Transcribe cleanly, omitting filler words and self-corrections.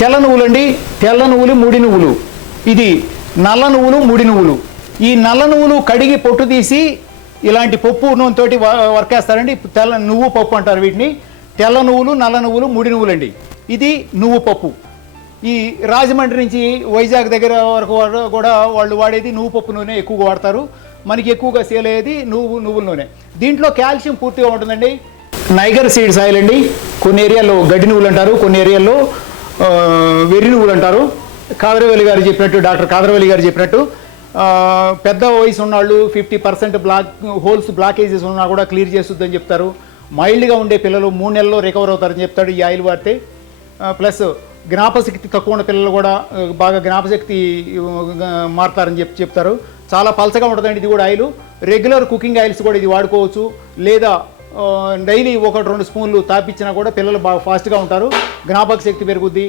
తెల్ల నువ్వులు అండి, తెల్ల నువ్వులు, ముడి నువ్వులు. ఇది నల్ల నువ్వులు, ముడి నువ్వులు. ఈ నల్ల నువ్వులు కడిగి పొట్టు తీసి ఇలాంటి పప్పు నూనెతోటి వర్కేస్తారండి. తెల్ల నువ్వు పప్పు అంటారు వీటిని. తెల్ల నువ్వులు, నల్ల నువ్వులు, ముడి నువ్వులు అండి. ఇది నువ్వు పప్పు. ఈ రాజమండ్రి నుంచి వైజాగ్ దగ్గర వరకు కూడా వాళ్ళు వాడేది నువ్వు పప్పు నూనె ఎక్కువగా వాడతారు. మనకి ఎక్కువగా సేల్ అయ్యేది నువ్వుల నూనె. దీంట్లో కాల్షియం పూర్తిగా ఉంటుందండి. నైగర్ సీడ్స్ ఆయిల్ అండి. కొన్ని ఏరియాల్లో గడ్డి నువ్వులు అంటారు, కొన్ని ఏరియాల్లో వెర్రి నువ్వులు అంటారు. కాదరవల్లి గారు చెప్పినట్టు, డాక్టర్ కాదరవల్లి గారు చెప్పినట్టు పెద్ద వయసు ఉన్నవాళ్ళు 50% హోల్స్ బ్లాకేజెస్ ఉన్నా కూడా క్లియర్ చేస్తుందని చెప్తారు. మైల్డ్గా ఉండే పిల్లలు 3 నెలల్లో రికవర్ అవుతారని చెప్తాడు ఈ ఆయిల్ వాడితే. ప్లస్ జ్ఞాపశక్తి తక్కువ ఉన్న పిల్లలు కూడా బాగా జ్ఞాపశక్తి మారుతారని చెప్తారు. చాలా పలచగా ఉంటుందండి ఇది కూడా ఆయిల్. రెగ్యులర్ కుకింగ్ ఆయిల్స్ కూడా ఇది వాడుకోవచ్చు. లేదా డైలీ 1-2 స్పూన్లు తాపించినా కూడా పిల్లలు బాగా ఫాస్ట్గా ఉంటారు, జ్ఞాపక శక్తి పెరుగుద్ది.